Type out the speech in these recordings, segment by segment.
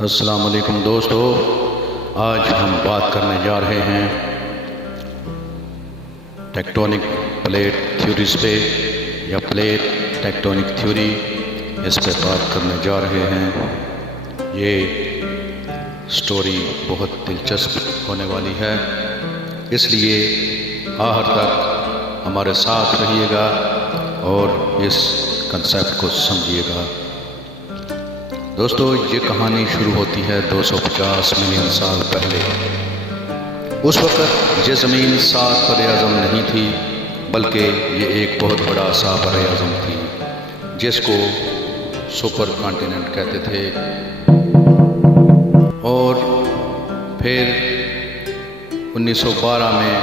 السلام علیکم دوستو، آج ہم بات کرنے جا رہے ہیں ٹیکٹونک پلیٹ تھیوریز پہ یا پلیٹ ٹیکٹونک تھیوری، اس پہ بات کرنے جا رہے ہیں۔ یہ سٹوری بہت دلچسپ ہونے والی ہے، اس لیے آخر تک ہمارے ساتھ رہیے گا اور اس کنسیپٹ کو سمجھیے گا۔ دوستو، یہ کہانی شروع ہوتی ہے 250 ملین سال پہلے۔ اس وقت یہ زمین 7 بر اعظم نہیں تھی، بلکہ یہ ایک بہت بڑا سا بر اعظم تھی جس کو سپر کانٹیننٹ کہتے تھے۔ اور پھر 1912 میں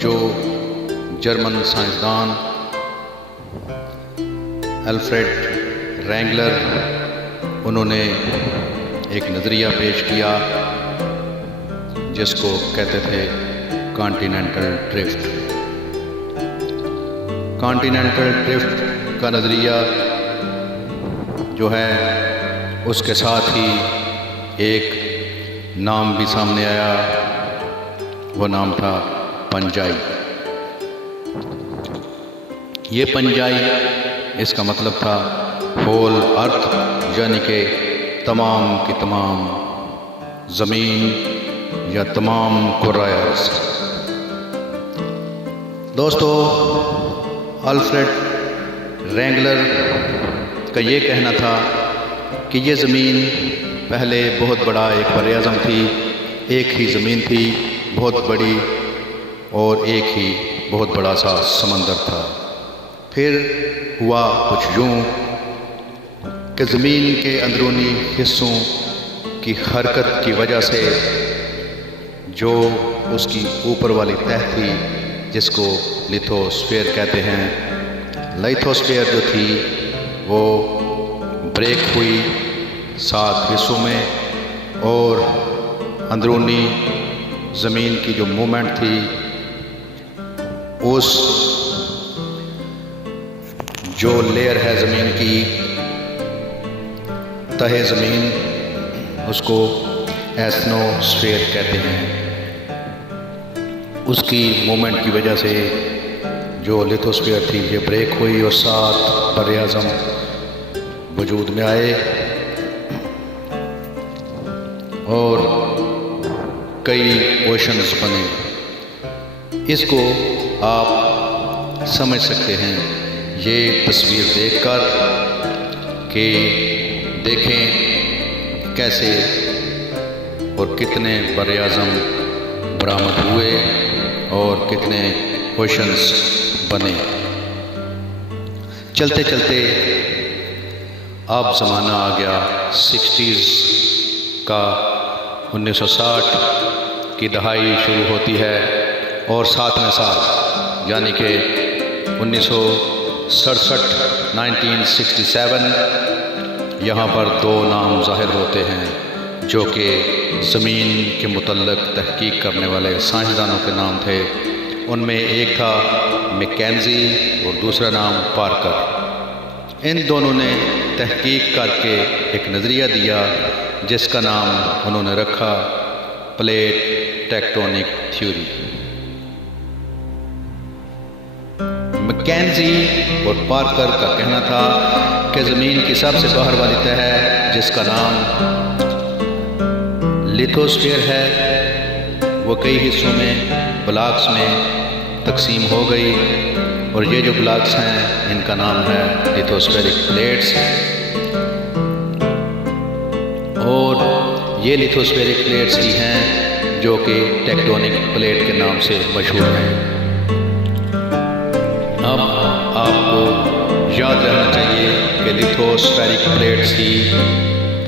جو جرمن سائنسدان الفریڈ رینگلر، انہوں نے ایک نظریہ پیش کیا جس کو کہتے تھے کانٹیننٹل ڈرفٹ۔ کانٹیننٹل ڈرفٹ کا نظریہ جو ہے، اس کے ساتھ ہی ایک نام بھی سامنے آیا، وہ نام تھا پنجائی۔ یہ پنجائی، اس کا مطلب تھا ہول ارتھ، یعنی کہ تمام کی تمام زمین یا تمام کرۂ ارض۔ دوستو، الفریڈ رینگلر کا یہ کہنا تھا کہ یہ زمین پہلے بہت بڑا ایک بر اعظم تھی، ایک ہی زمین تھی بہت بڑی، اور ایک ہی بہت بڑا سا سمندر تھا۔ پھر ہوا کچھ یوں کہ زمین کے اندرونی حصوں کی حرکت کی وجہ سے جو اس کی اوپر والی تہہ تھی، جس کو لیتھوسفیئر کہتے ہیں، لیتھوسفیئر جو تھی وہ بریک ہوئی 7 حصوں میں، اور اندرونی زمین کی جو موومنٹ تھی، اس جو لیئر ہے زمین کی، تہہ زمین، اس کو ایسنوسفیئر کہتے ہیں۔ اس کی موومنٹ کی وجہ سے جو لیتھوسفیئر تھی یہ بریک ہوئی اور 7 بر اعظم وجود میں آئے، اور کئی اوشنز بنے۔ اس کو آپ سمجھ سکتے ہیں یہ تصویر دیکھ کر کہ دیکھیں کیسے اور کتنے بر اعظم برآمد ہوئے اور کتنے اوشنز بنے۔ چلتے چلتے اب زمانہ آ گیا 60s کا، 1960 کی دہائی شروع ہوتی ہے، اور 7ویں سال یعنی کہ 1967 یہاں پر 2 نام ظاہر ہوتے ہیں جو کہ زمین کے متعلق تحقیق کرنے والے سائنسدانوں کے نام تھے۔ ان میں ایک تھا میکینزی اور دوسرا نام پارکر۔ ان دونوں نے تحقیق کر کے ایک نظریہ دیا جس کا نام انہوں نے رکھا پلیٹ ٹیکٹونک تھیوری۔ میکینزی اور پارکر کا کہنا تھا کہ زمین کی سب سے باہر والی تہہ ہے، جس کا نام لیتھوسفیئر ہے، وہ کئی حصوں میں، بلاکس میں تقسیم ہو گئی، اور یہ جو بلاکس ہیں ان کا نام ہے لیتھوسفیرک پلیٹس، اور یہ لیتھوسفیرک پلیٹس ہی ہیں جو کہ ٹیکٹونک پلیٹ کے نام سے مشہور ہیں۔ اب آپ کو یاد رہنا چاہیے کہ لیتھوسفیرک پلیٹس ہی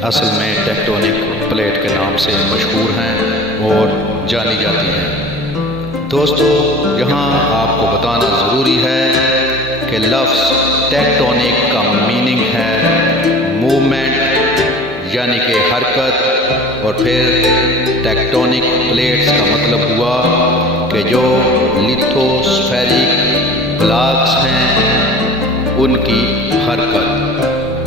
اصل میں ٹیکٹونک پلیٹ کے نام سے مشہور ہیں اور جانی جاتی ہیں۔ دوستو، یہاں آپ کو بتانا ضروری ہے کہ لفظ ٹیکٹونک کا میننگ ہے موومنٹ، یعنی کہ حرکت، اور پھر ٹیکٹونک پلیٹس کا مطلب ہوا کہ جو لیتھوسفیرک بلاکس ہیں ان کی حرکت۔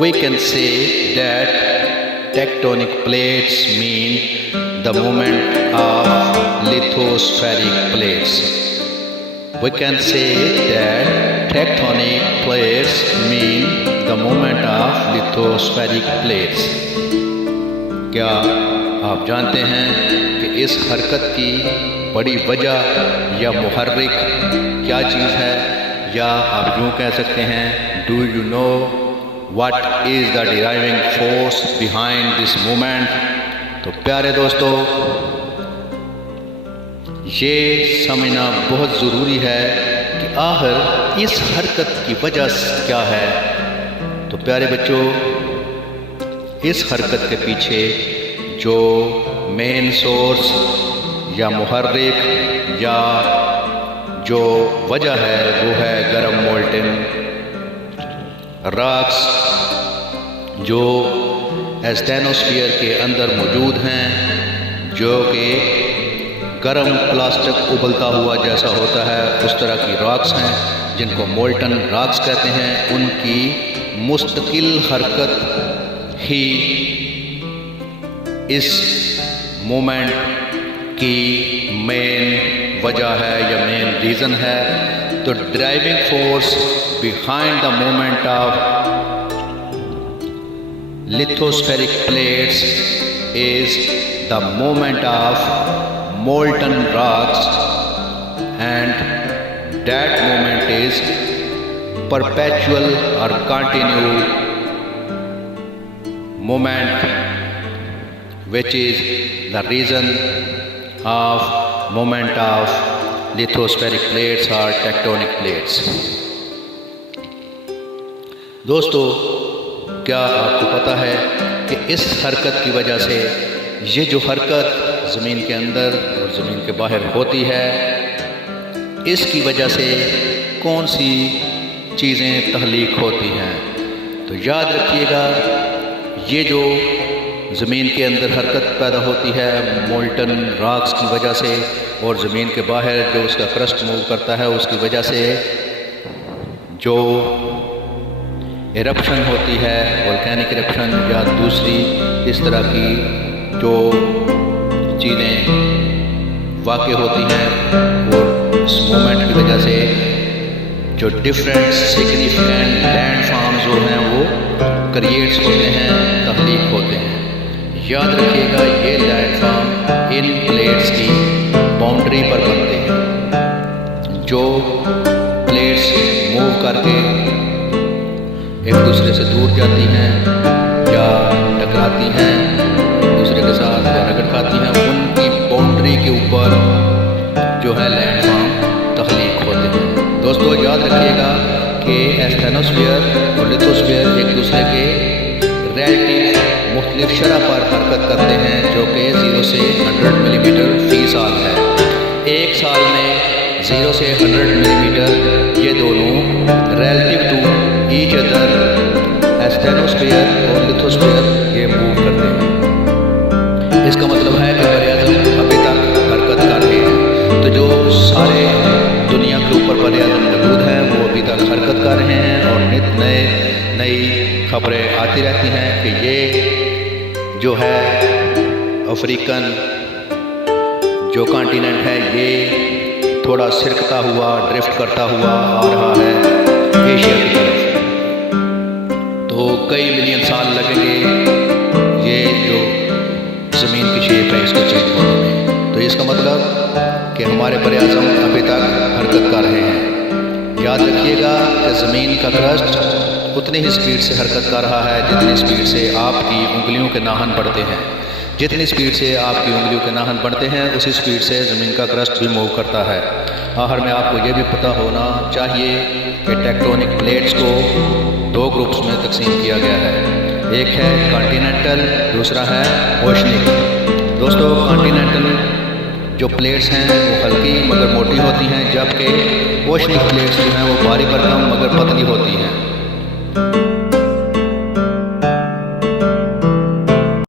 We can say that tectonic plates mean the movement of lithospheric plates. We can say that tectonic plates mean the movement of lithospheric plates. کیا آپ جانتے ہیں کہ اس حرکت کی بڑی وجہ یا محرک کیا چیز ہے، یا آپ یوں کہہ سکتے ہیں Do you know what is the driving force behind this movement؟ تو پیارے دوستو، یہ سمجھنا بہت ضروری ہے کہ آخر اس حرکت کی وجہ کیا ہے۔ تو پیارے بچوں، اس حرکت کے پیچھے جو مین سورس یا محرک یا جو وجہ ہے وہ ہے گرم مولٹن راکس جو ایسٹینوسفیئر کے اندر موجود ہیں، جو کہ گرم پلاسٹک ابلتا ہوا جیسا ہوتا ہے اس طرح کی راکس ہیں جن کو مولٹن راکس کہتے ہیں۔ ان کی مستقل حرکت ہی اس مومنٹ کی مین وجہ ہے یا مین ریزن ہے۔ تو driving force behind the moment of lithospheric plates is the movement of molten rocks, and that movement is perpetual or continued movement, which is the reason of movement of lithospheric plates or tectonic plates. دوستو، کیا آپ کو پتہ ہے کہ اس حرکت کی وجہ سے یہ جو حرکت زمین کے اندر اور زمین کے باہر ہوتی ہے، اس کی وجہ سے کون سی چیزیں تخلیق ہوتی ہیں؟ تو یاد رکھیے گا، یہ جو زمین کے اندر حرکت پیدا ہوتی ہے مولٹن راکس کی وجہ سے، اور زمین کے باہر جو اس کا کرسٹ موو کرتا ہے اس کی وجہ سے جو ایرپشن ہوتی ہے، والکینک ایرپشن یا دوسری اس طرح کی جو چیزیں واقع ہوتی ہیں، اور اس مومنٹ کی وجہ سے جو ڈفرینٹ سگنیفیکنٹ لینڈ فارمز جو ہیں وہ کریٹس ہوتے ہیں، تخلیق ہوتے ہیں۔ یاد رکھیے گا، یہ لینڈ فارم ان پلیٹس کی باؤنڈری پر بنتے ہیں، جو پلیٹس موو کر کے ایک دوسرے سے دور جاتی ہیں یا ٹکراتی ہیں ایک دوسرے کے ساتھ یا رگڑ کھاتی ہیں، ان کی باؤنڈری کے اوپر جو ہے لینڈ فارم تخلیق ہوتے ہیں۔ دوستو یاد رکھیے گا کہ ایسٹینوسفیئر اور لتھوسفیئر ایک دوسرے کے ریلیٹیو مختلف شرح پر حرکت کرتے ہیں، جو کہ 0 سے 100 ملی میٹر فی سال ہے۔ ایک سال میں 0 سے 100 ملی میٹر یہ دونوں ریلیٹیو ٹو ایچ ادر ایسٹینوسفیئر اور لتھوسفیئر یہ موو کرتے ہیں۔ اس کا مطلب ہے کہ بر اعظم ابھی تک حرکت کر رہے ہیں۔ تو جو سارے دنیا کے اوپر بر اعظم موجود ہیں وہ ابھی تک حرکت کر رہے ہیں، اور نئی خبریں آتی رہتی ہیں کہ یہ جو ہے افریقن جو کانٹیننٹ ہے یہ تھوڑا سرکتا ہوا، ڈرفٹ کرتا ہوا آ رہا ہے ایشیا کی طرف۔ تو کئی ملین سال لگیں گے یہ جو زمین کی شیپ ہے اس کو چینج ہونے میں۔ تو اس کا مطلب کہ ہمارے بر اعظم ابھی تک حرکت کر رہے ہیں۔ یاد رکھیے گا کہ زمین کا کرسٹ اتنی ہی سپیڈ سے حرکت کر رہا ہے جتنی سپیڈ سے آپ کی انگلیوں کے ناخن بڑھتے ہیں۔ جتنی سپیڈ سے آپ کی انگلیوں کے ناخن بڑھتے ہیں اسی سپیڈ سے زمین کا کرسٹ بھی موو کرتا ہے۔ آخر میں آپ کو یہ بھی پتہ ہونا چاہیے کہ ٹیکٹونک پلیٹس کو 2 گروپس میں تقسیم کیا گیا ہے، ایک ہے کانٹیننٹل، دوسرا ہے اوشنک۔ دوستو کانٹیننٹل جو پلیٹس ہیں وہ ہلکی مگر موٹی ہوتی ہیں، جبکہ اوشنک پلیٹس جو ہیں وہ بھاری بھرکم مگر پتلی ہوتی ہیں۔